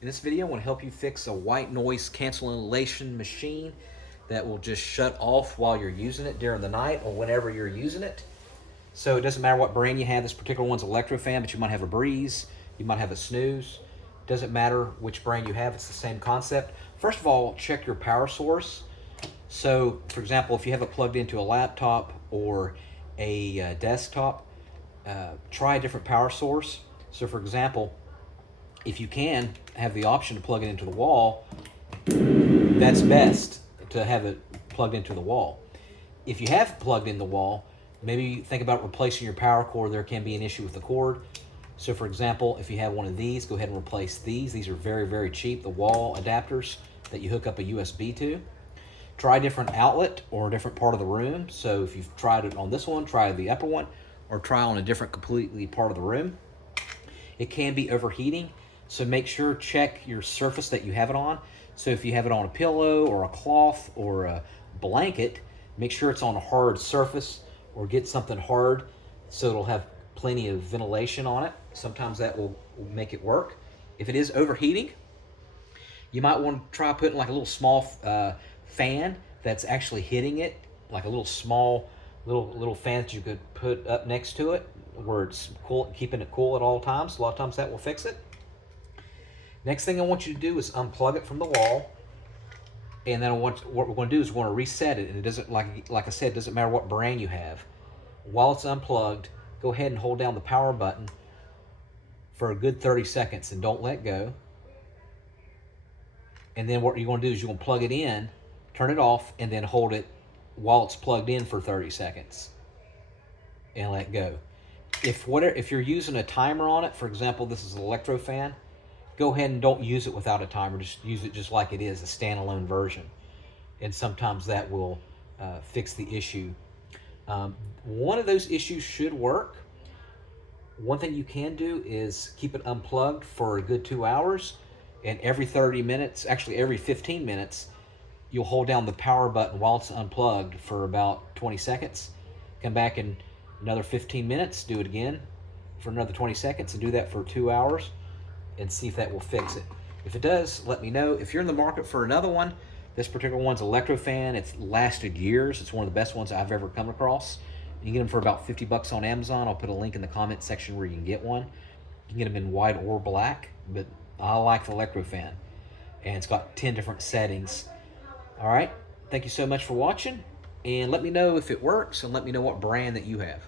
In this video, I want to help you fix a white noise cancellation machine that will just shut off while you're using it during the night or whenever you're using it. So it doesn't matter what brand you have. This particular one's Lectrofan, but you might have a Breez, you might have a Snooz. Doesn't matter which brand you have, it's the same concept. First of all, check your power source. So, for example, if you have it plugged into a laptop or a desktop, try a different power source. So, for example, if you can have the option to plug it into the wall, that's best to have it plugged into the wall. If you have plugged in the wall, maybe think about replacing your power cord. There can be an issue with the cord. So for example, if you have one of these, go ahead and replace these. These are very, very cheap, the wall adapters that you hook up a USB to. Try a different outlet or a different part of the room. So if you've tried it on this one, try the upper one, or try on a different completely part of the room. It can be overheating, so make sure check your surface that you have it on. So if you have it on a pillow or a cloth or a blanket, make sure it's on a hard surface, or get something hard so it'll have plenty of ventilation on it. Sometimes that will make it work. If it is overheating, you might want to try putting like a little small fan that's actually hitting it, like a little small little fan that you could put up next to it where it's cool, keeping it cool at all times. A lot of times that will fix it. Next thing I want you to do is unplug it from the wall, and then what we're going to do is we're going to reset it. And it doesn't, like I said, it doesn't matter what brand you have. While it's unplugged, go ahead and hold down the power button for a good 30 seconds and don't let go. And then what you're going to do is you're going to plug it in, turn it off, and then hold it while it's plugged in for 30 seconds and let go. If you're using a timer on it, for example, this is an Lectrofan, go ahead and don't use it without a timer. Just use it just like it is, a standalone version. And sometimes that will fix the issue. One of those issues should work. One thing you can do is keep it unplugged for a good 2 hours, and every 30 minutes, actually every 15 minutes, you'll hold down the power button while it's unplugged for about 20 seconds. Come back in another 15 minutes, do it again for another 20 seconds, and do that for 2 hours and see if that will fix it. If it does, let me know. If you're in the market for another one, this particular one's Lectrofan. It's lasted years. It's one of the best ones I've ever come across. You can get them for about 50 bucks on Amazon. I'll put a link in the comment section where you can get one. You can get them in white or black, but I like the Lectrofan. And it's got 10 different settings. All right, thank you so much for watching, and let me know if it works, and let me know what brand that you have.